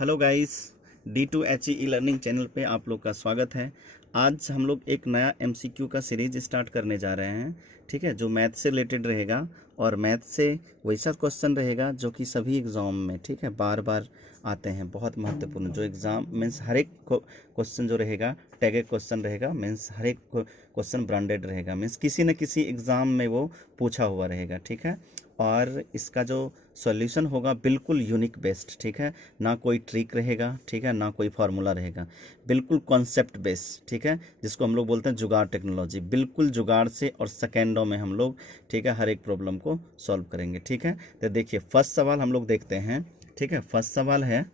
Hello guys, D2HE e learning channel पे आप लोग का स्वागत है। आज हम लोग एक नया MCQ का सीरीज स्टार्ट करने जा रहे हैं, ठीक है, जो मैथ से रिलेटेड रहेगा और मैथ से वैसा क्वेश्चन रहेगा जो कि सभी एग्ज़ाम में, ठीक है, बार बार आते हैं, बहुत महत्वपूर्ण, जो एग्ज़ाम मीन्स हर एक क्वेश्चन जो रहेगा टैगेड क्वेश्चन रहेगा, मीन्स हर एक क्वेश्चन ब्रांडेड रहेगा, मीन्स किसी न किसी एग्ज़ाम में वो पूछा हुआ रहेगा, ठीक है। और इसका जो सॉल्यूशन होगा बिल्कुल यूनिक बेस्ड, ठीक है, ना कोई ट्रिक रहेगा, ठीक है, ना कोई फार्मूला रहेगा, बिल्कुल कॉन्सेप्ट बेस्ड, ठीक है, जिसको हम लोग बोलते हैं जुगाड़ टेक्नोलॉजी। बिल्कुल जुगाड़ से और सेकेंडों में हम लोग, ठीक है, हर एक प्रॉब्लम को सॉल्व करेंगे, ठीक है। तो देखिए फर्स्ट सवाल हम लोग देखते हैं, ठीक है। फर्स्ट सवाल है,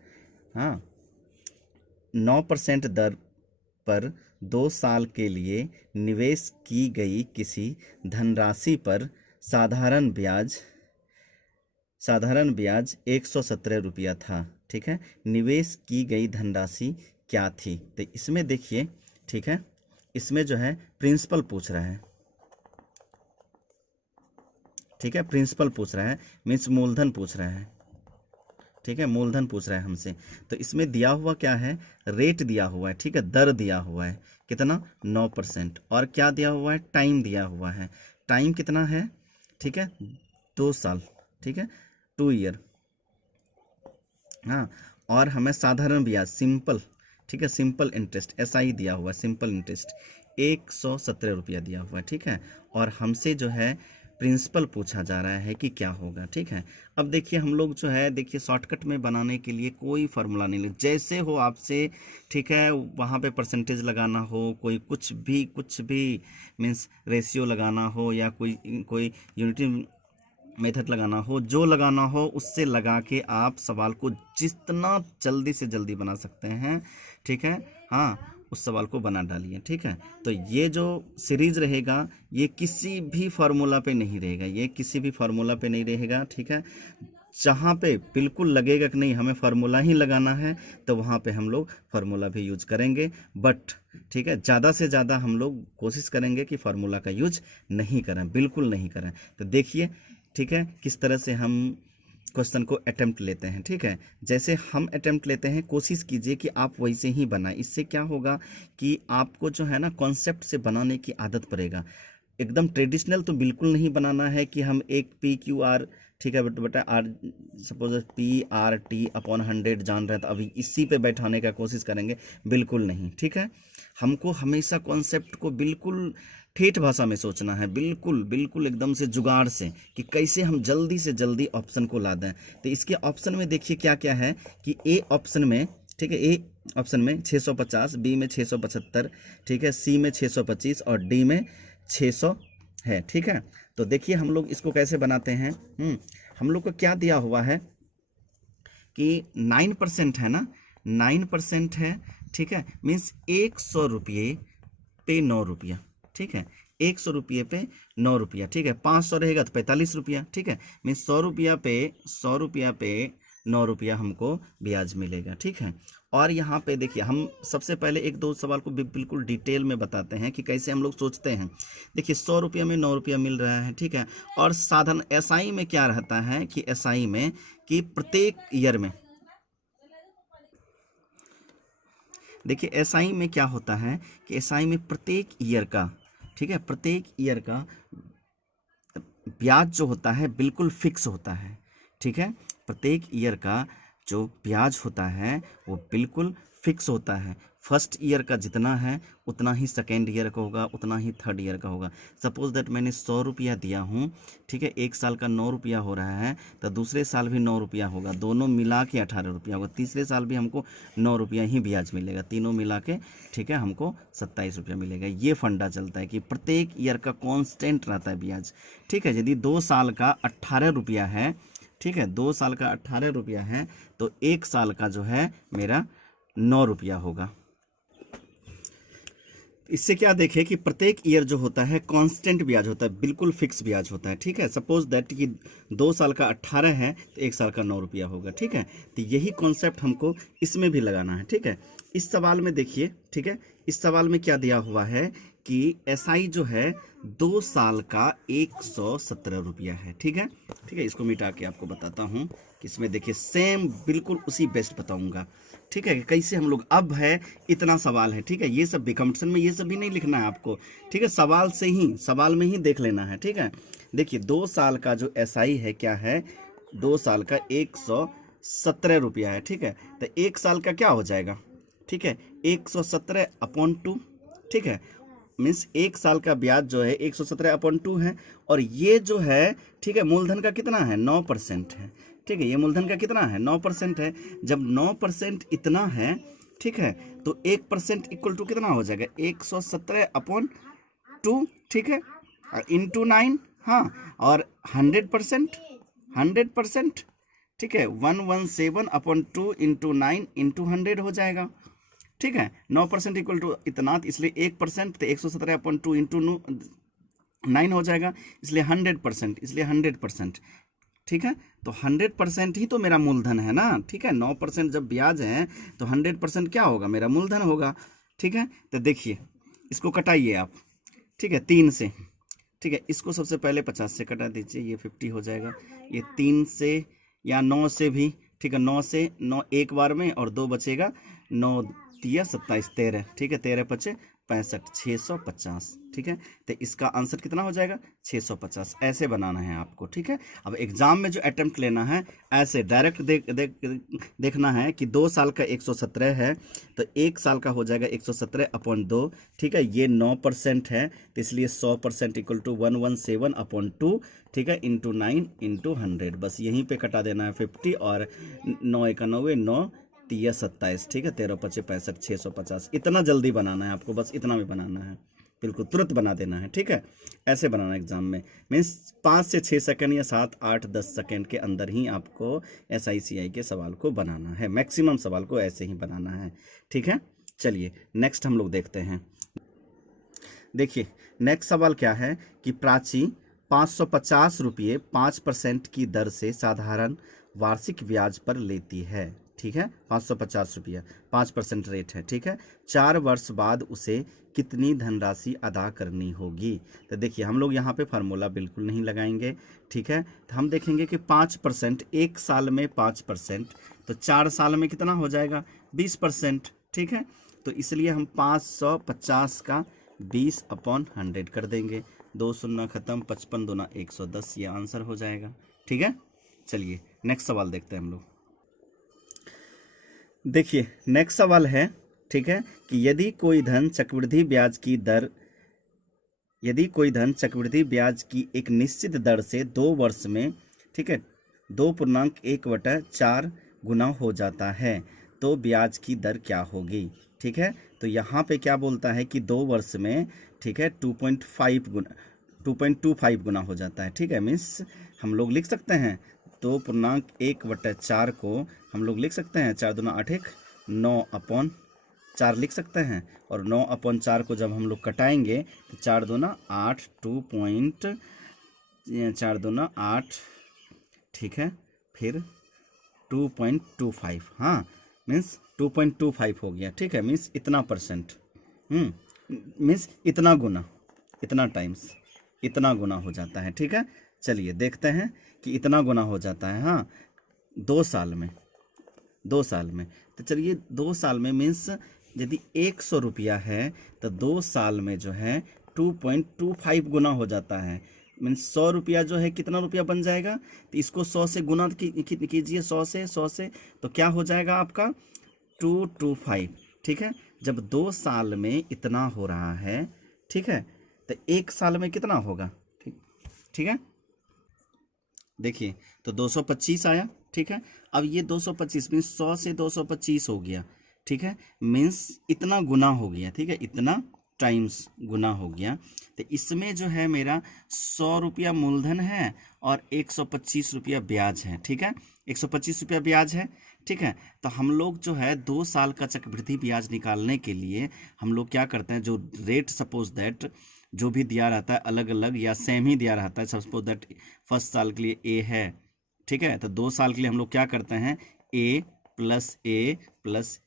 हाँ, 9% दर पर 2 साल के लिए निवेश की गई किसी धनराशि पर साधारण ब्याज 117 रुपया था, ठीक है। निवेश की गई धनराशि क्या थी? तो इसमें देखिए, ठीक है, इसमें जो है प्रिंसिपल पूछ रहा है, ठीक है, प्रिंसिपल पूछ रहा है, मीन्स मूलधन पूछ रहा है, ठीक है, मूलधन पूछ रहा है हमसे। तो इसमें दिया हुआ क्या है, रेट दिया हुआ है, ठीक है, दर दिया हुआ है कितना, 9%, और क्या दिया हुआ है, टाइम दिया हुआ है, टाइम कितना है, ठीक है, 2 साल, ठीक है, 2 ईयर, हाँ, और हमें साधारण ब्याज सिंपल, ठीक है, सिंपल इंटरेस्ट SI दिया हुआ है, सिंपल इंटरेस्ट 117 रुपया दिया हुआ है, ठीक है, और हमसे जो है प्रिंसिपल पूछा जा रहा है कि क्या होगा, ठीक है। अब देखिए हम लोग जो है, देखिए शॉर्टकट में बनाने के लिए कोई फार्मूला नहीं ले, जैसे हो आपसे, ठीक है, वहाँ पे परसेंटेज लगाना हो, कोई कुछ भी मीन्स रेशियो लगाना हो, या कोई यूनिटी मेथड लगाना हो, जो लगाना हो उससे लगा के आप सवाल को जितना जल्दी से जल्दी बना सकते हैं, ठीक है, हाँ, उस सवाल को बना डालिए, ठीक है। तो ये जो सीरीज रहेगा ये किसी भी फार्मूला पे नहीं रहेगा, ये किसी भी फार्मूला पे नहीं रहेगा, ठीक है। जहाँ पे बिल्कुल लगेगा कि नहीं हमें फार्मूला ही लगाना है, तो वहाँ पे हम लोग फार्मूला भी यूज करेंगे, बट ठीक है, ज़्यादा से ज़्यादा हम लोग कोशिश करेंगे कि फार्मूला का यूज नहीं करें, बिल्कुल नहीं करें। तो देखिए, ठीक है, किस तरह से हम क्वेश्चन को अटेम्प्ट लेते हैं, ठीक है। जैसे हम अटेम्प्ट लेते हैं, कोशिश कीजिए कि आप वैसे ही बनाएं। इससे क्या होगा कि आपको जो है ना कॉन्सेप्ट से बनाने की आदत पड़ेगा। एकदम ट्रेडिशनल तो बिल्कुल नहीं बनाना है कि हम एक PQR, ठीक है बेटा, आर सपोज PRT/100 जान रहे हैं तो अभी इसी पे बैठाने का कोशिश करेंगे, बिल्कुल नहीं, ठीक है। हमको हमेशा कॉन्सेप्ट को बिल्कुल ठेठ भाषा में सोचना है, बिल्कुल बिल्कुल एकदम से जुगाड़ से, कि कैसे हम जल्दी से जल्दी ऑप्शन को ला दें। तो इसके ऑप्शन में देखिए क्या क्या है कि ए ऑप्शन में, ठीक है, ए ऑप्शन में 650, बी में 675, ठीक है, सी में 625 और डी में 600 है, ठीक है। तो देखिए हम लोग इसको कैसे बनाते हैं। हम लोग को क्या दिया हुआ है कि 9% है ना, 9% है, ठीक है, मीन्स 100 रुपये पे 9 रुपया, ठीक है, 100 रुपये पे 9 रुपया, ठीक है, 500 रहेगा तो 45 रुपया, ठीक है, मीन्स 100 रुपया पे 9 रुपया हमको ब्याज मिलेगा, ठीक है। और यहाँ पे देखिए हम सबसे पहले एक दो सवाल को बिल्कुल डिटेल में बताते हैं कि कैसे हम लोग सोचते हैं। देखिए 100 रुपया में 9 रुपया मिल रहा है, ठीक है, और साधारण SI में क्या रहता है कि SI में कि प्रत्येक ईयर में, देखिए SI में क्या होता है कि SI में प्रत्येक ईयर का, ठीक है, प्रत्येक ईयर का ब्याज जो होता है बिल्कुल फिक्स होता है, ठीक है, प्रत्येक ईयर का जो ब्याज होता है वो बिल्कुल फिक्स होता है। फर्स्ट ईयर का जितना है उतना ही सेकेंड ईयर का होगा, उतना ही थर्ड ईयर का होगा। सपोज दैट मैंने 100 रुपया दिया हूँ, ठीक है, एक साल का 9 रुपया हो रहा है, तो दूसरे साल भी 9 रुपया होगा, दोनों मिला के 18 रुपया होगा, तीसरे साल भी हमको 9 रुपया ही ब्याज मिलेगा, तीनों मिला के, ठीक है, हमको 27 रुपया मिलेगा। ये फंडा चलता है कि प्रत्येक ईयर का कॉन्स्टेंट रहता है ब्याज, ठीक है। यदि 2 साल का 18 रुपया है, ठीक है, 2 साल का 18 रुपया है, तो 1 साल का जो है मेरा 9 रुपया होगा। इससे क्या देखें कि प्रत्येक ईयर जो होता है कांस्टेंट ब्याज होता है, बिल्कुल फिक्स ब्याज होता है, ठीक है। सपोज दैट कि 2 साल का 18 है तो 1 साल का 9 रुपया होगा, ठीक है। तो यही कॉन्सेप्ट हमको इसमें भी लगाना है, ठीक है। इस सवाल में देखिए, ठीक है, इस सवाल में क्या दिया हुआ है कि एसआई जो है 2 साल का 117 रुपया है। ठीक है, ठीक है, इसको मिटा के आपको बताता हूँ कि इसमें देखिए सेम बिल्कुल उसी बेस्ट बताऊंगा। ठीक है, कि कैसे हम लोग अब है, इतना सवाल है। ठीक है, ये सब भी कंपटीशन में ये सब भी नहीं लिखना है आपको। ठीक है, सवाल में ही देख लेना है। ठीक है, देखिए 2 साल का जो एसआई है क्या है, 2 साल का 117 रुपया है। ठीक है, तो 1 साल का क्या हो जाएगा? ठीक है, 117/2। ठीक है, मीन्स 1 साल का ब्याज जो है 117/2 है। और ये जो है, ठीक है, मूलधन का कितना है? 9% है। ठीक है, ये मूलधन का कितना है? 9% है। जब 9% इतना है, ठीक है, तो 1% इक्वल टू कितना हो जाएगा? 117/2। ठीक है, इंटू 9। हाँ, और 100%, ठीक है, 117/2 इंटू 9 इंटू 100 हो जाएगा। ठीक है, 9% इक्वल टू इतना, इसलिए 1%, तो 117/2 इंटू 9 हो जाएगा, इसलिए 100%, इसलिए 100%। ठीक है, तो 100% ही तो मेरा मूलधन है ना। ठीक है, 9% जब ब्याज है तो 100% क्या होगा? मेरा मूलधन होगा। ठीक है, तो देखिए इसको कटाइए आप। ठीक है, 3 से। ठीक है, इसको सबसे पहले 50 से कटा दीजिए, ये 50 हो जाएगा। ये 3 से या 9 से भी। ठीक है, 9 से 9 एक बार में, और 2 बचेगा, 9 तिया 27, 13। ठीक है, 13 पचे 65, 650। ठीक है, तो इसका आंसर कितना हो जाएगा? 650। ऐसे बनाना है आपको। ठीक है, अब एग्जाम में जो अटेम्प्ट लेना है, ऐसे डायरेक्ट देखना है कि 2 साल का 117 है, तो 1 साल का हो जाएगा 117/2। ठीक है, ये 9% है, तो इसलिए 100% इक्वल टू 117/2। ठीक है, इंटू 9 इंटू 100, बस यहीं पे कटा देना है 50, और 9 1 9 9 तिया 27। ठीक है, 13 पचे 65, 650। इतना जल्दी बनाना है आपको, बस इतना भी बनाना है, बिल्कुल तुरंत बना देना है। ठीक है, ऐसे बनाना है एग्जाम में। मीन्स 5 से 6 सेकंड या 7 8 10 सेकंड के अंदर ही आपको SICI के सवाल को बनाना है। मैक्सिमम सवाल को ऐसे ही बनाना है। ठीक है, चलिए नेक्स्ट हम लोग देखते हैं। देखिए नेक्स्ट सवाल क्या है कि प्राची 550 रुपये 5% की दर से साधारण वार्षिक ब्याज पर लेती है। ठीक है, 550 रुपया 5% रेट है। ठीक है, 4 वर्ष बाद उसे कितनी धनराशि अदा करनी होगी? तो देखिए हम लोग यहाँ पे फार्मूला बिल्कुल नहीं लगाएंगे। ठीक है, तो हम देखेंगे कि 5%, 1 साल में 5%, तो 4 साल में कितना हो जाएगा? 20%। ठीक है, तो इसलिए हम 550 का 20/100 कर देंगे। 2 शून्य खत्म, 55 दूना 110, ये आंसर हो जाएगा। ठीक है, चलिए नेक्स्ट सवाल देखते हैं हम लोग। देखिए नेक्स्ट सवाल है, ठीक है, कि यदि कोई धन चक्रवृद्धि ब्याज की एक निश्चित दर से 2 वर्ष में, ठीक है, 2.1/4 गुना हो जाता है, तो ब्याज की दर क्या होगी? ठीक है, तो यहाँ पे क्या बोलता है कि 2 वर्ष में, ठीक है, 2.25 गुना हो जाता है। ठीक है, मीन्स हम लोग लिख सकते हैं 2.1/4 को हम लोग लिख सकते हैं 4 दूना 8 1 9/4 लिख सकते हैं, और 9/4 को जब हम लोग कटाएंगे तो 4 दूना 8 4 दूना 8, ठीक है, फिर 2.25, हाँ, मीन्स 2.25 हो गया। ठीक है, मीन्स इतना परसेंट, मीन्स इतना गुना, इतना टाइम्स, इतना गुना हो जाता है। ठीक है, चलिए देखते हैं कि इतना गुना हो जाता है। हाँ, 2 साल में, तो चलिए 2 साल में मीन्स यदि 100 रुपया है तो 2 साल में जो है 2.25 गुना हो जाता है। मीन्स 100 रुपया जो है कितना रुपया बन जाएगा? तो इसको 100 से गुना कीजिए, 100 से, तो क्या हो जाएगा आपका? 225। ठीक है, जब 2 साल में इतना हो रहा है, ठीक है, तो 1 साल में कितना होगा? ठीक है, देखिए तो 225 आया। ठीक है, अब ये 225 मीन्स 100 से 225 हो गया। ठीक है, मीन्स इतना गुना हो गया। ठीक है, इतना टाइम्स गुना हो गया। तो इसमें जो है मेरा 100 रुपया मूलधन है और 125 रुपया ब्याज है। ठीक है, 125 रुपया ब्याज है। ठीक है, तो हम लोग जो है 2 साल का चक्रवृद्धि ब्याज निकालने के लिए हम लोग क्या करते हैं, जो रेट सपोज दैट जो भी दिया रहता है अलग अलग या सेम ही दिया रहता है, सपोज दैट फर्स्ट साल के लिए ए है। ठीक है, तो 2 साल के लिए हम लोग क्या करते हैं, ए प्लस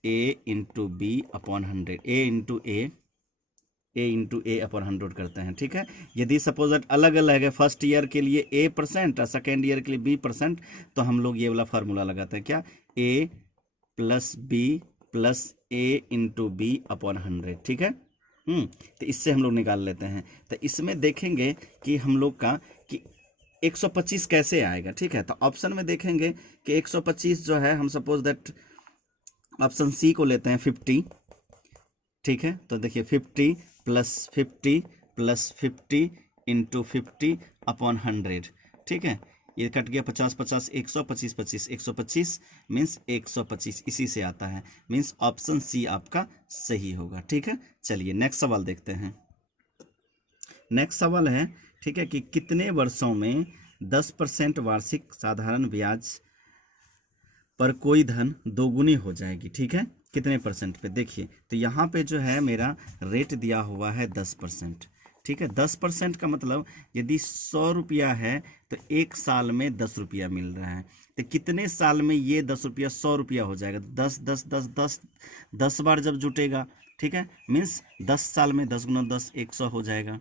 ए इंटू बी अपॉन 100, ए इंटू ए ए इंटू ए अपॉन 100 करते हैं, ठीक है। यदि सपोज दैट अलग अलग है, फर्स्ट ईयर के लिए A% और सेकेंड ईयर के लिए B%, तो हम लोग ये वाला फार्मूला लगाते हैं, क्या, A plus B plus A into B upon 100, ठीक है। तो इससे हम लोग निकाल लेते हैं। तो इसमें देखेंगे कि हम लोग का कि 125 कैसे आएगा, ठीक है। तो ऑप्शन में देखेंगे कि 125 जो है, हम सपोज दैट ऑप्शन सी को लेते हैं 50, ठीक है। तो देखिए 50 प्लस 50 इंटू 50 अपॉन 100, ठीक है। ये कट गया 50 50 100, 25 25 125 मीन्स 125, इसी से आता है, मीन्स ऑप्शन सी आपका सही होगा, ठीक है। चलिए नेक्स्ट सवाल देखते हैं। नेक्स्ट सवाल है, ठीक है, कि कितने वर्षों में 10% वार्षिक साधारण ब्याज पर कोई धन दोगुनी हो जाएगी, ठीक है। कितने परसेंट पे, देखिए तो यहाँ पे जो है मेरा रेट दिया हुआ है 10%, ठीक है। 10% का मतलब यदि 100 रुपया है तो 1 साल में 10 रुपया मिल रहा है। तो कितने साल में ये 10 रुपया 100 रुपया हो जाएगा, 10 10 10 10 10 बार जब जुटेगा, ठीक है, मीन्स 10 साल में 10 गुना 10 100 हो जाएगा,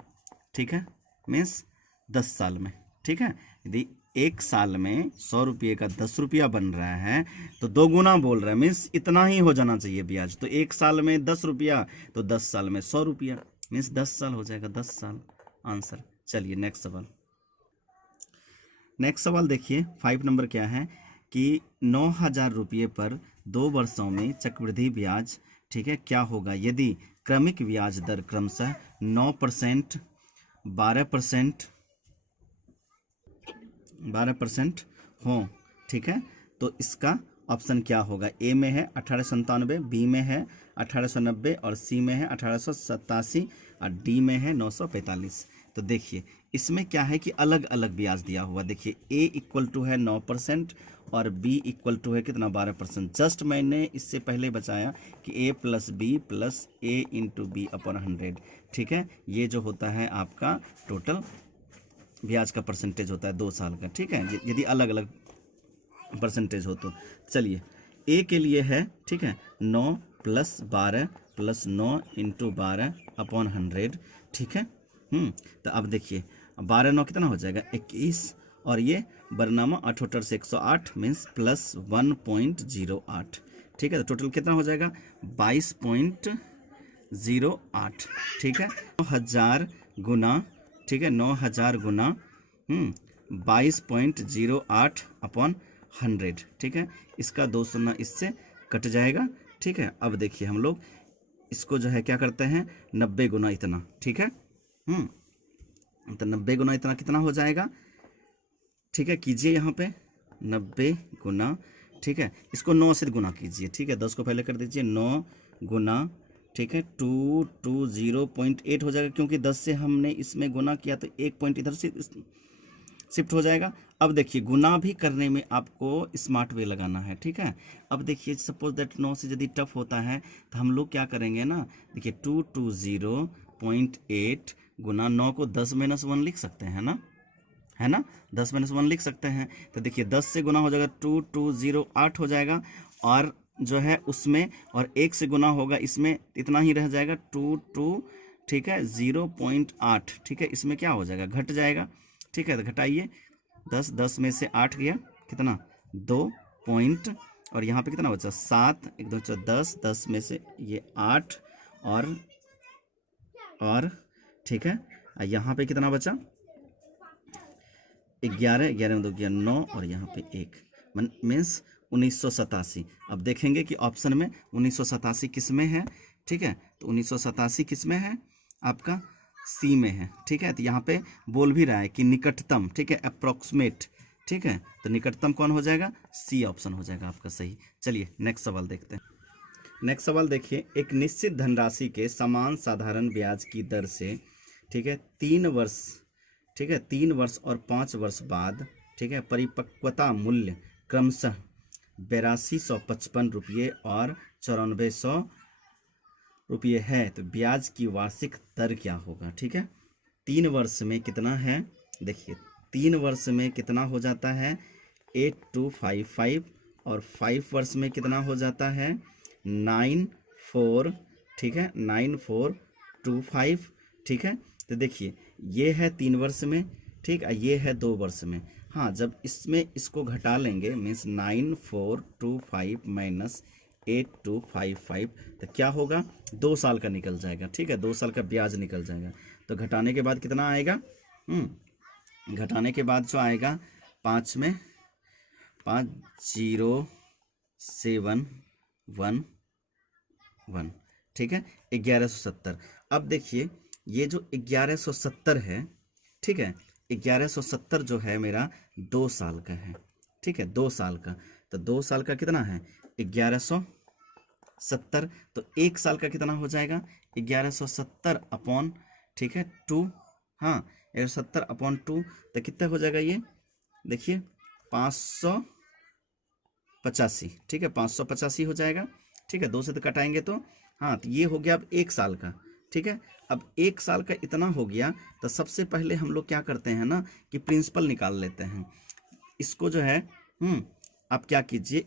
ठीक है, मीन्स 10 साल में, ठीक है। यदि 1 साल में 100 रुपये का 10 रुपया बन रहा है तो 2 गुना बोल रहा है, मीन्स इतना ही हो जाना चाहिए ब्याज। तो 1 साल में 10 रुपया तो 10 साल में 100 रुपया, मीन्स 10 साल हो जाएगा, 10 साल आंसर। चलिए नेक्स्ट सवाल। नेक्स्ट सवाल देखिए 5 नंबर क्या है कि 9,000 रुपये पर 2 वर्षों में चक्रवृद्धि ब्याज, ठीक है, क्या होगा यदि क्रमिक ब्याज दर क्रमशः 9%, 12% हो, ठीक है। तो इसका ऑप्शन क्या होगा, ए में है 1897, बी में है 1890 और सी में है 1887 और डी में है 945। तो देखिए इसमें क्या है कि अलग अलग ब्याज दिया हुआ, देखिए ए इक्वल टू है 9% और बी इक्वल टू है कितना, 12%। जस्ट मैंने इससे पहले बताया कि ए प्लस बी प्लस ए इंटू बी अपॉन 100, ठीक है। ये जो होता है आपका टोटल ब्याज का परसेंटेज होता है 2 साल का, ठीक है, यदि अलग अलग परसेंटेज हो तो। चलिए ए के लिए है, ठीक है, 9 प्लस 12 प्लस 9 इंटू 12 अपॉन 100, ठीक है। तो अब देखिए 12 9 कितना हो जाएगा, 21, और ये बरनामा 8 से 108 मीन्स प्लस 1.08, ठीक है। तो टोटल कितना हो जाएगा 22.08, ठीक है। 9,000 गुना, ठीक है, 9,000 गुना 22.08 अपॉन 100, ठीक है। इसका 2 सुना इससे कट जाएगा, ठीक है। अब देखिए हम लोग इसको जो है क्या करते हैं, 90 गुना इतना, ठीक है। तो 90 गुना इतना कितना हो जाएगा, ठीक है, कीजिए यहाँ पे 90 गुना, ठीक है, इसको 9 से गुना कीजिए, ठीक है, 10 को पहले कर दीजिए, 9 गुना, ठीक है, 220.8 हो जाएगा, क्योंकि 10 से हमने इसमें गुना किया तो 1 पॉइंट इधर से शिफ्ट हो जाएगा। अब देखिए गुना भी करने में आपको स्मार्ट वे लगाना है, ठीक है। अब देखिए सपोज दैट 9 से यदि टफ होता है तो हम लोग क्या करेंगे ना, देखिए 220.8 गुना 9 को 10 - 1 लिख सकते हैं ना, है ना, 10 - 1 लिख सकते हैं। तो देखिए 10 से गुना हो जाएगा 2208 हो जाएगा, और जो है उसमें और 1 से गुना होगा इसमें इतना ही रह जाएगा 22, ठीक है, 0.8, ठीक है। इसमें क्या हो जाएगा, घट जाएगा, ठीक है। तो घटाइए 10 में से 8 गया कितना 2 पॉइंट, और यहाँ पे कितना बचा 7, 1 2 4 10 में से ये 8 और ठीक है, यहाँ पे कितना बचा 11, 11 में 2 गया 9 और यहाँ पे 1 मीन्स 1987। अब देखेंगे कि ऑप्शन में 1987 किस में है, ठीक है। तो 1987 किस में है, आपका सी में है, ठीक है। तो यहाँ पे बोल भी रहा है कि निकटतम, ठीक है, अप्रोक्सीमेट, ठीक है। तो निकटतम कौन हो जाएगा, सी ऑप्शन हो जाएगा आपका सही। चलिए नेक्स्ट सवाल देखते हैं। नेक्स्ट सवाल देखिए, एक निश्चित धनराशि के समान साधारण ब्याज की दर से, ठीक है, 3 वर्ष, ठीक है, 3 वर्ष और 5 वर्ष बाद, ठीक है, परिपक्वता मूल्य क्रमशः 8255 रुपये और 9400 रुपये है, तो ब्याज की वार्षिक दर क्या होगा, ठीक है। 3 वर्ष में कितना है, देखिए 3 वर्ष में कितना हो जाता है 8255, और 5 वर्ष में कितना हो जाता है 94, ठीक है, 9425, 825, ठीक है। तो देखिए ये है 3 वर्ष में, ठीक है, ये है 2 वर्ष में। हाँ, जब इसमें इसको घटा लेंगे मीन्स 9425 माइनस 8255, तो क्या होगा, 2 साल का निकल जाएगा, ठीक है, 2 साल का ब्याज निकल जाएगा। तो घटाने के बाद कितना आएगा, घटाने के बाद जो आएगा 5 में 50711, ठीक है, 1170। अब देखिए ये जो 1170 है, ठीक है, 1170 जो है मेरा 2 साल का है, ठीक है, 2 साल का। तो 2 साल का कितना है 1170, तो 1 साल का कितना हो जाएगा 1170 अपॉन, ठीक है, 2, हाँ 1170/2, तो कितना हो जाएगा ये, देखिए 585, ठीक है, 585 हो जाएगा, ठीक है, 2 से तो कटाएंगे तो, हाँ, तो ये हो गया अब 1 साल का, ठीक है। अब 1 साल का इतना हो गया, तो सबसे पहले हम लोग क्या करते हैं ना कि प्रिंसिपल निकाल लेते हैं। इसको जो है आप क्या कीजिए,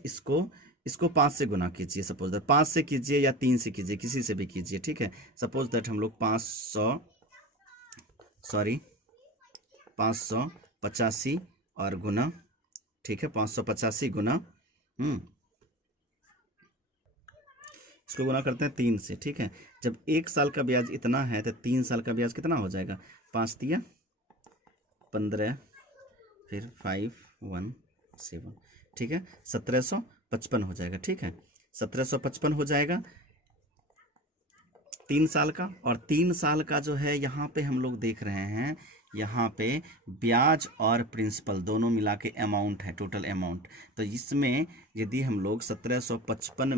इसको 5 से गुना कीजिए, सपोज दैट 5 से कीजिए या 3 से कीजिए, किसी से भी कीजिए, ठीक है। सपोज दैट हम लोग 585 और गुना, ठीक है, 585 गुना इसको गुना करते हैं 3 से, ठीक है। जब 1 साल का ब्याज इतना है तो 3 साल का ब्याज कितना हो जाएगा, 5 तिया 15, फिर 517, ठीक है, 1755 हो जाएगा, ठीक है, 1755 हो जाएगा 3 साल का। और 3 साल का जो है यहाँ पे हम लोग देख रहे हैं, यहाँ पे ब्याज और प्रिंसिपल दोनों मिला के अमाउंट है, टोटल अमाउंट। तो इसमें यदि हम लोग 8255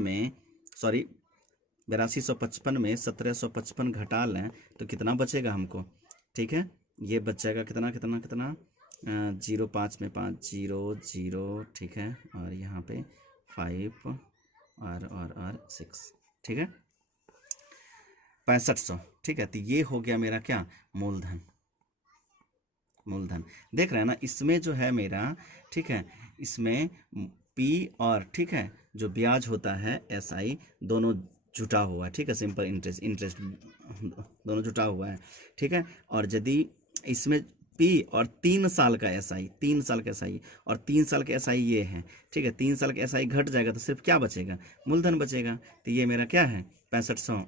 में 1755 घटा लें तो कितना बचेगा हमको, ठीक है, ये बचेगा कितना कितना कितना 05 में 5 0 0, ठीक है, और यहाँ पे 5 और 6, ठीक है, 6500, ठीक है। तो ये हो गया मेरा क्या, मूलधन देख रहे हैं ना, इसमें जो है मेरा, ठीक है, इसमें पी और, ठीक है, जो ब्याज होता है SI दोनों जुटा हुआ है, ठीक है, सिंपल इंटरेस्ट दोनों जुटा हुआ है, ठीक है। और यदि इसमें पी और 3 साल का SI, 3 साल का SI और 3 साल का SI ये है, ठीक है, 3 साल का SI घट जाएगा तो सिर्फ क्या बचेगा, मूलधन बचेगा। तो ये मेरा क्या है 6500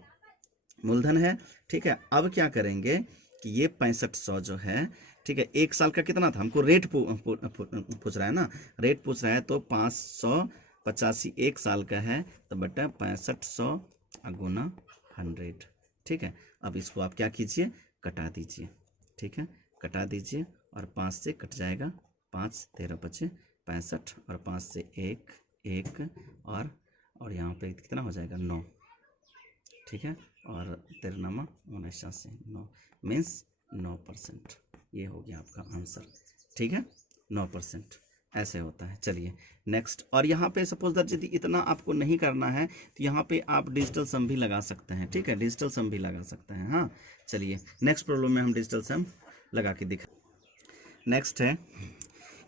मूलधन है, ठीक है। अब क्या करेंगे कि ये 6500 जो है, ठीक है, 1 साल का कितना था, हमको रेट पूछ रहा है ना, रेट पूछ रहा है, तो 585 1 साल का है, तो बटा 6500 गुना 100, ठीक है। अब इसको आप क्या कीजिए, कटा दीजिए, ठीक है, कटा दीजिए, और 5 से कट जाएगा, 5 13 बचे 65, और 5 से 1 और यहाँ पे कितना हो जाएगा 9, ठीक है, और 13 79 9 मीन्स 9%, ये हो गया आपका आंसर, ठीक है, 9% ऐसे होता है। चलिए नेक्स्ट, और यहाँ पे सपोज दैट यदि इतना आपको नहीं करना है तो यहाँ पे आप डिजिटल सम भी लगा सकते हैं, ठीक है, डिजिटल सम भी लगा सकते हैं। हाँ, चलिए नेक्स्ट प्रॉब्लम में हम डिजिटल सम लगा के दिखा। नेक्स्ट है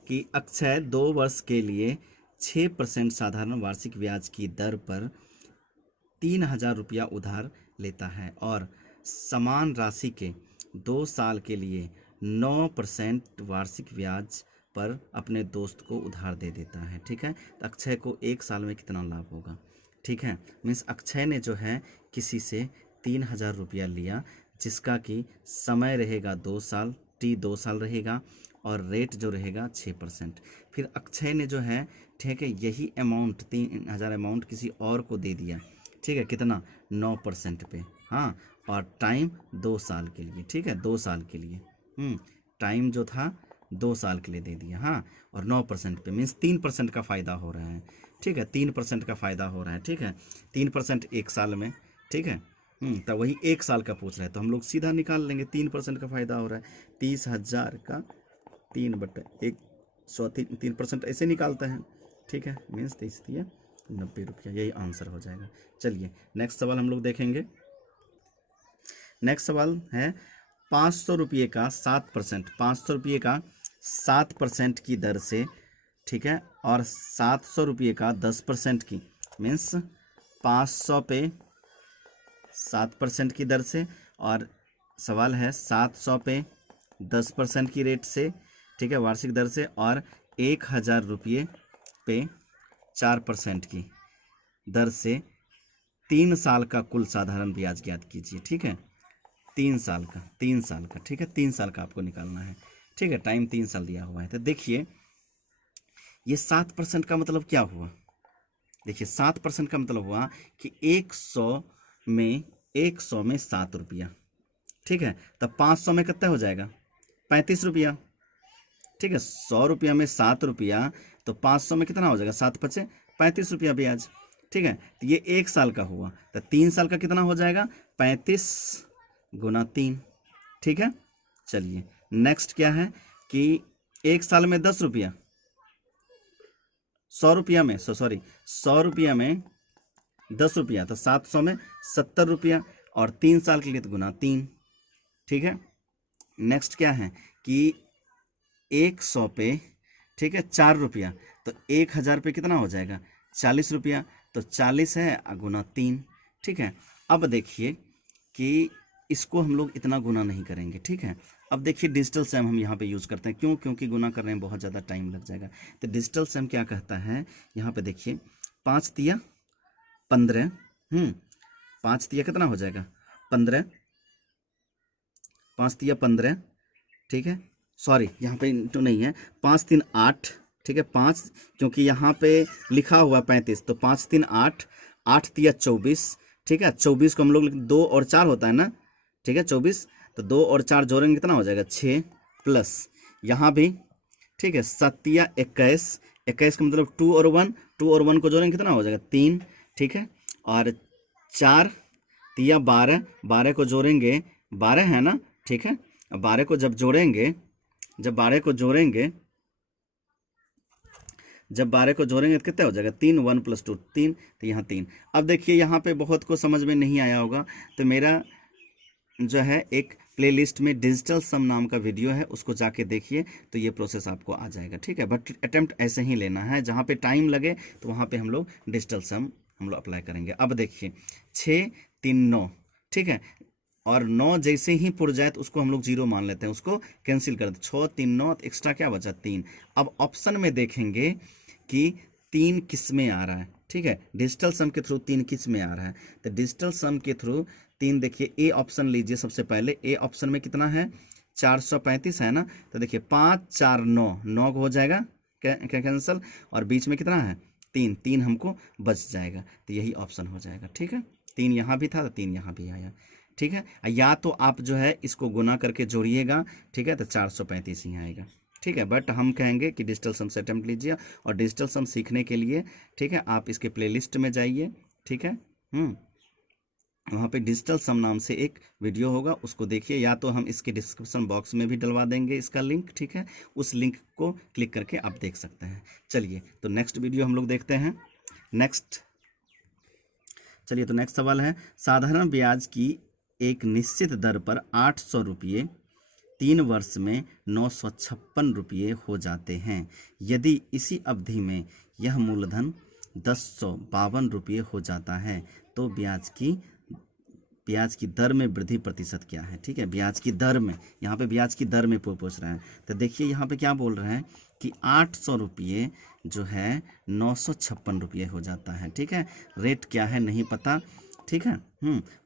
कि अक्षय 2 वर्ष के लिए 6% साधारण वार्षिक ब्याज की दर पर 3000 रुपया उधार लेता है और समान राशि के 2 साल के लिए 9% वार्षिक ब्याज पर अपने दोस्त को उधार दे देता है, ठीक है। तो अक्षय को 1 साल में कितना लाभ होगा, ठीक है, मीन्स अक्षय ने जो है किसी से 3000 रुपया लिया, जिसका कि समय रहेगा 2 साल, T 2 साल रहेगा, और रेट जो रहेगा 6%। फिर अक्षय ने जो है, ठीक है, यही अमाउंट 3000 अमाउंट किसी और को दे दिया, ठीक है, कितना 9% पे, हाँ, और टाइम 2 साल के लिए, ठीक है, 2 साल के लिए, टाइम जो था 2 साल के लिए दे दिया, हाँ, और 9% पे मीन्स 3% का फ़ायदा हो रहा है, ठीक है, 3% का फ़ायदा हो रहा है, ठीक है, 3% 1 साल में, ठीक है, तो वही 1 साल का पूछ रहे हैं, तो हम लोग सीधा निकाल लेंगे, 3% का फ़ायदा हो रहा है, 30,000 का 3/100 3% ऐसे निकालते हैं, ठीक है, मीन्स 30 दिया 90 रुपया, यही आंसर हो जाएगा। चलिए नेक्स्ट सवाल हम लोग देखेंगे। नेक्स्ट सवाल है 500 रुपये का 7%, 500 रुपये का 7% की दर से, ठीक है, और 700 रुपये का 10% की, मीन्स 500 पे 7% की दर से और सवाल है 700 पे 10% की रेट से, ठीक है, वार्षिक दर से, और 1000 रुपये पे 4% की दर से 3 साल का कुल साधारण ब्याज ज्ञात कीजिए। ठीक है, 3 साल का, ठीक है, 3 साल का आपको निकालना है। ठीक है, टाइम 3 साल दिया हुआ है। तो देखिए ये 7% का मतलब क्या हुआ, देखिए 7% का मतलब हुआ कि 100 में 7 रुपया, ठीक है, तब 500 में कितना हो जाएगा 35 रुपया। ठीक है, 100 रुपया में 7 रुपया, तो 500 में कितना हो जाएगा 7×5 35 रुपया ब्याज। ठीक है, तो ये 1 साल का हुआ, तो 3 साल का कितना हो जाएगा 35 गुना 3। ठीक है, चलिए नेक्स्ट क्या है कि 1 साल में 10 रुपया, 100 रुपया में 100 रुपया में 10 रुपया, तो 700 में 70 रुपया, और 3 साल के लिए तो गुना 3। ठीक है, नेक्स्ट क्या है कि 100 पे, ठीक है, 4 रुपया, तो 1000 पे कितना हो जाएगा 40 रुपया, तो 40 है गुना 3। ठीक है, अब देखिए कि इसको हम लोग इतना गुना नहीं करेंगे। ठीक है, अब देखिए डिजिटल सैम हम यहाँ पे यूज़ करते हैं, क्यों, क्योंकि गुना करने में बहुत ज़्यादा टाइम लग जाएगा। तो डिजिटल सैम क्या कहता है, यहाँ पे देखिए 5 तिया 15, 5 तिया कितना हो जाएगा 15, 5 तिया 15, ठीक है, सॉरी यहाँ पे तो नहीं है, 5 3 8, ठीक है, 5 क्योंकि यहाँ पे लिखा हुआ 35, तो 5 3 8, 8 तिया 24, ठीक है, 24 को हम लोग 2 और 4 होता है ना, ठीक है, 24, तो 2 और 4 जोड़ेंगे कितना हो जाएगा 6, प्लस यहाँ भी, ठीक है, 7 तिया 21, 21 का मतलब 2 और 1, 2 और 1 को जोड़ेंगे कितना हो जाएगा 3, ठीक है, और 4 तिया 12, 12 को जोड़ेंगे 12 है ना, ठीक है, 12 को जब जोड़ेंगे, जब 12 को जोड़ेंगे तो कितना हो जाएगा 3, 1 + 2 3, तो यहाँ 3। अब देखिए यहाँ पे बहुत को समझ में नहीं आया होगा, तो मेरा जो है एक प्लेलिस्ट में डिजिटल सम नाम का वीडियो है, उसको जाके देखिए, तो ये प्रोसेस आपको आ जाएगा। ठीक है, बट अटेम्प्ट ऐसे ही लेना है, जहाँ पे टाइम लगे तो वहाँ पे हम लोग डिजिटल सम हम लोग अप्लाई करेंगे। अब देखिए 6 3 9, ठीक है, और 9 जैसे ही पुर जाए तो उसको हम लोग 0 मान लेते हैं, उसको कैंसिल कर देते, 6 3 9, तो एक्स्ट्रा क्या बचा 3। अब ऑप्शन में देखेंगे कि 3 किस में आ रहा है। ठीक है, डिजिटल सम के थ्रू 3 किस में आ रहा है, तो डिजिटल सम के थ्रू 3, देखिए ए ऑप्शन लीजिए सबसे पहले, ए ऑप्शन में कितना है 435 है ना, तो देखिए 5 4 9, 9 हो जाएगा क्या कैंसिल, और बीच में कितना है 3, 3 हमको बच जाएगा, तो यही ऑप्शन हो जाएगा। ठीक है, 3 यहाँ भी था तो 3 यहाँ भी आया। ठीक है, या तो आप जो है इसको गुना करके जोड़िएगा, ठीक है, तो 435 ही आएगा। ठीक है, बट हम कहेंगे कि डिजिटल सम से अटेम्प्ट लीजिए, और डिजिटल सम सीखने के लिए, ठीक है, आप इसके प्लेलिस्ट में जाइए। ठीक है, वहाँ पे डिजिटल सम नाम से एक वीडियो होगा, उसको देखिए, या तो हम इसके डिस्क्रिप्शन बॉक्स में भी डलवा देंगे इसका लिंक। ठीक है, उस लिंक को क्लिक करके आप देख सकते हैं। चलिए तो नेक्स्ट वीडियो हम लोग देखते हैं। चलिए तो नेक्स्ट सवाल है, साधारण ब्याज की एक निश्चित दर पर 800 रुपये 3 वर्ष में 956 रुपये हो जाते हैं। यदि इसी अवधि में यह मूलधन 1052 रुपये हो जाता है तो ब्याज की दर में वृद्धि प्रतिशत क्या है। ठीक है, ब्याज की दर में, यहाँ पे ब्याज की दर में पूछ रहा है, तो देखिए यहाँ पे क्या बोल रहे हैं कि 800 रुपये जो है 956 रुपये हो जाता है। ठीक है, रेट क्या है नहीं पता। ठीक है,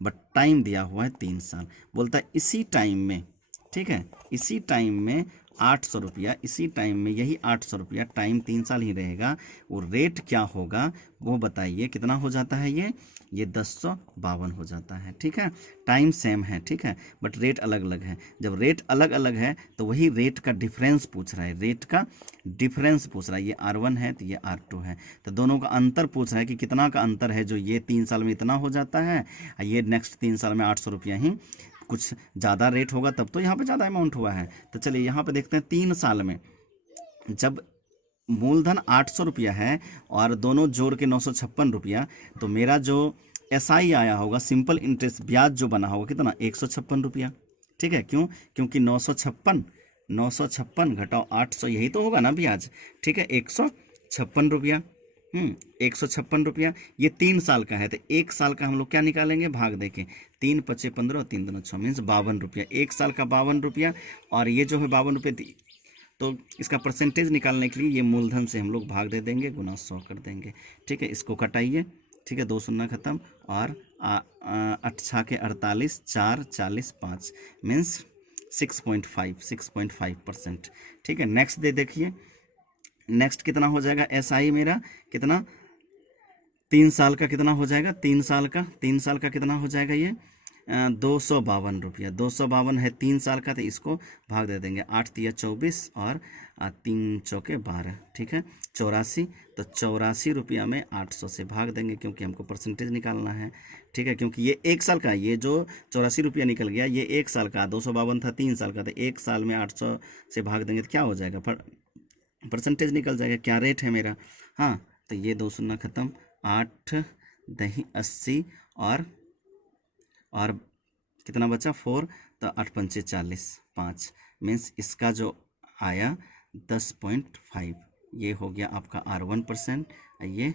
बट टाइम दिया हुआ है 3 साल, बोलता है इसी टाइम में, ठीक है, इसी टाइम में 800 रुपया, इसी टाइम में यही 800 रुपया, टाइम 3 साल ही रहेगा, वो रेट क्या होगा वो बताइए, कितना हो जाता है ये 1052 हो जाता है। ठीक है, टाइम सेम है, ठीक है, बट रेट अलग अलग है। जब रेट अलग अलग है तो वही रेट का डिफरेंस पूछ रहा है, रेट का डिफरेंस पूछ रहा है, ये R1 है तो ये R2 है, तो दोनों का अंतर पूछ रहा है कि कितना का अंतर है, जो ये 3 साल में इतना हो जाता है, ये नेक्स्ट 3 साल में 800 रुपया ही कुछ ज़्यादा रेट होगा, तब तो यहाँ पे ज़्यादा अमाउंट हुआ है। तो चलिए यहाँ पे देखते हैं 3 साल में जब मूलधन 800 रुपया है और दोनों जोड़ के 956 रुपया, तो मेरा जो SI आया होगा, सिंपल इंटरेस्ट ब्याज जो बना होगा कितना 156 रुपया। ठीक है, क्यों, क्योंकि 956 घटाओ 800, यही तो होगा ना ब्याज। ठीक है, 156 रुपया। ₹156, ये 3 साल का है, तो 1 साल का हम लोग क्या निकालेंगे, भाग देके 3×5 = 15 और 3 दूनी 6 मीन्स ₹52, 1 साल का ₹52। और ये जो है ₹52, तो इसका परसेंटेज निकालने के लिए ये मूलधन से हम लोग भाग दे देंगे, गुना 100 कर देंगे। ठीक है, इसको कटाइए। ठीक है, 2 शून्य खत्म, और 8×6 = 48, 4 40 5 मीन्स 6.5%। ठीक है, नेक्स्ट दे देखिए, नेक्स्ट कितना हो जाएगा, SI मेरा कितना, 3 साल का कितना हो जाएगा, 3 साल का कितना हो जाएगा, ये ₹252। 252 है 3 साल का, तो इसको भाग दे देंगे, 8×3 = 24 और 3×4 = 12। ठीक है, 84, तो ₹84 में 800 से भाग देंगे, क्योंकि हमको परसेंटेज निकालना है। ठीक है, क्योंकि ये 1 साल का, ये जो ₹84 निकल गया, ये 1 साल का, 252 था 3 साल का, तो 1 साल में 800 से भाग देंगे तो क्या हो जाएगा, परसेंटेज निकल जाएगा, क्या रेट है मेरा। हाँ, तो ये 2 शून्य खत्म, 8 दही 80, और कितना बचा, 4, तो 8×5 = 40, 5 मीन्स इसका जो आया 10.5, ये हो गया आपका R1%, ये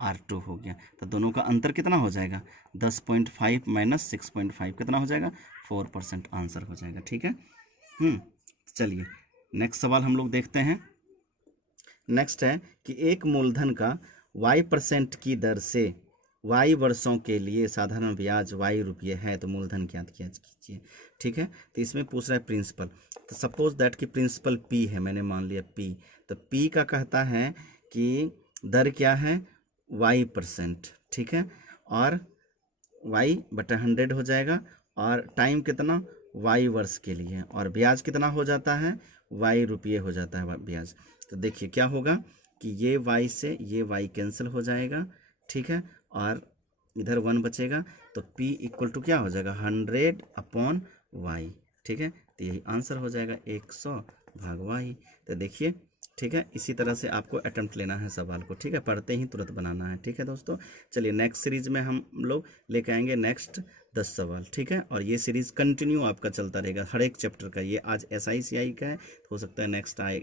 R2 हो गया। तो दोनों का अंतर कितना हो जाएगा, 10.5 - 6.5 कितना हो जाएगा, 4% आंसर हो जाएगा। ठीक है, चलिए नेक्स्ट सवाल हम लोग देखते हैं। नेक्स्ट है कि एक मूलधन का Y% की दर से Y वर्षों के लिए साधारण ब्याज ₹Y है, तो मूलधन ज्ञात कीजिए। ठीक है, तो इसमें पूछ रहा है प्रिंसिपल, तो सपोज दैट कि प्रिंसिपल P है, मैंने मान लिया P, तो P का कहता है कि दर क्या है, Y%। ठीक है, और Y/100 हो जाएगा, और टाइम कितना, Y वर्ष के लिए, और ब्याज कितना हो जाता है, ₹Y हो जाता है ब्याज। तो देखिए क्या होगा कि ये Y से ये Y कैंसिल हो जाएगा। ठीक है, और इधर 1 बचेगा, तो P = क्या हो जाएगा, 100/Y। ठीक है, तो यही आंसर हो जाएगा, 100/Y। तो देखिए, ठीक है, इसी तरह से आपको अटेम्प्ट लेना है सवाल को। ठीक है, पढ़ते ही तुरंत बनाना है। ठीक है दोस्तों, चलिए नेक्स्ट सीरीज में हम लोग लेके आएंगे नेक्स्ट 10 सवाल। ठीक है, और ये सीरीज कंटिन्यू आपका चलता रहेगा, हर एक चैप्टर का। ये आज SI/CI का है, तो हो सकता है नेक्स्ट आए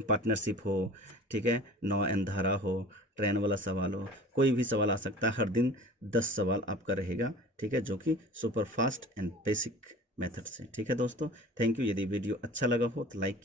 पार्टनरशिप हो, ठीक है, नौ एन धारा हो, ट्रेन वाला सवाल हो, कोई भी सवाल आ सकता है। हर दिन 10 सवाल आपका रहेगा। ठीक है, जो कि super fast and basic method से। ठीक है दोस्तों, थैंक यू। यदि वीडियो अच्छा लगा हो तो लाइक